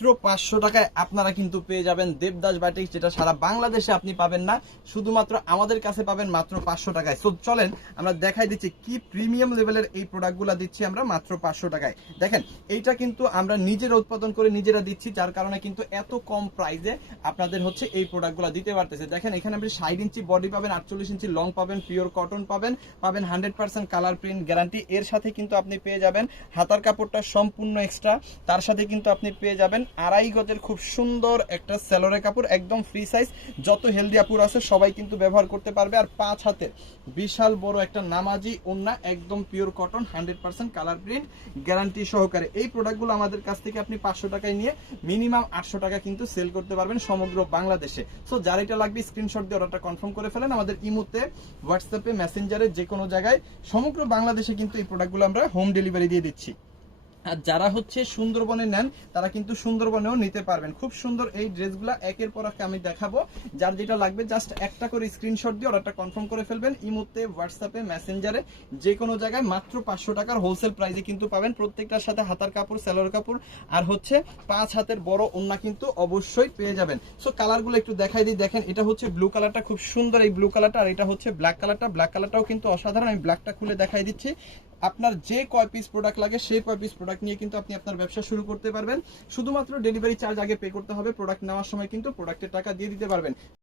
মাত্র 500 টাকায় আপনারা কিন্তু পেয়ে যাবেন দেবদাস বাটিক, যেটা সারা বাংলাদেশে আপনি পাবেন না, শুধুমাত্র আমাদের কাছে পাবেন মাত্র 500 টাকায়। সো চলেন আমরা দেখাই দিচ্ছি কি প্রিমিয়াম লেভেলের এই প্রোডাক্টগুলো দিচ্ছি আমরা মাত্র 500 টাকায়। দেখেন এইটা কিন্তু আমরা নিজেরা উৎপাদন করে নিজেরা দিচ্ছি, যার কারণে কিন্তু এত কম প্রাইসে আপনাদের হচ্ছে এই প্রোডাক্টগুলো দিতে পারতেছে। দেখেন এখানে আপনি 60 ইঞ্চি বডি পাবেন, 48 ইঞ্চি লং পাবেন, পিওর কটন পাবেন, 100% কালার প্রিন্ট গ্যারান্টি। এর সাথে কিন্তু আপনি পেয়ে যাবেন হাতার কাপড়টা সম্পূর্ণ এক্সট্রা, তার সাথে কিন্তু আপনি পেয়ে যাবেন আড়াই গজের খুব সুন্দর একটা সেলোরে কাপড়, একদম ফ্রি সাইজ। যত হেলদি আপুর আছে সবাই কিন্তু ব্যবহার করতে পারবে। আর 5 হাতের বিশাল বড় একটা নামাজি ওড়না, একদম pure cotton, 100% colour print guarantee সহকারে। এই প্রোডাক্টগুলো আমাদের কাছ থেকে আপনি 500 টাকায় নিয়ে মিনিমাম 800 টাকা কিন্তু সেল করতে পারবেন সমগ্র বাংলাদেশে। সো যার এটা লাগবে স্ক্রিনশট দিয়ে অর্ডারটা কনফার্ম করে ফেলেন। আমাদের ইমোতে, হোয়াটসঅ্যাপে, মেসেঞ্জারে যে কোনো জায়গায় সমগ্র বাংলাদেশে কিন্তু এই প্রোডাক্টগুলো আমরা হোম ডেলিভারি দিয়ে দিচ্ছি। আর যারা হচ্ছে সুন্দরবনে নেন তারা কিন্তু সুন্দরবনেও নিতে পারবেন। খুব সুন্দর এই ড্রেসগুলো একের পর এক আমি দেখাবো, যার যেটা লাগবে জাস্ট একটা করে স্ক্রিনশট দিয়ে অর্ডারটা কনফার্ম করে ফেলবেন। ইমোতে, হোয়াটসঅ্যাপে, মেসেঞ্জারে যে কোনো জায়গায় মাত্র 500 টাকার হোলসেল প্রাইসে কিন্তু পাবেন। প্রত্যেকটার সাথে হাতার কাপড়, সেলোর কাপড় আর হচ্ছে 5 হাতের বড় ওড়না কিন্তু অবশ্যই পেয়ে যাবেন। সো কালারগুলো একটু দেখাই দিই। দেখেন এটা হচ্ছে ব্লু কালারটা, খুব সুন্দর এই ব্লু কালারটা। আর এটা হচ্ছে ব্ল্যাক কালারটা, ব্ল্যাক কালারটাও কিন্তু অসাধারণ। আমি ব্ল্যাকটা খুলে দেখাই দিচ্ছি। আপনার যে কয় পিস প্রোডাক্ট লাগে সেই কয় পিস প্রোডাক্ট নিয়ে কিন্তু আপনি আপনার ব্যবসা শুরু করতে পারবেন। শুধুমাত্র ডেলিভারি চার্জ আগে পে করতে হবে, প্রোডাক্ট নেওয়ার সময় কিন্তু প্রোডাক্টের টাকা দিয়ে দিতে পারবেন।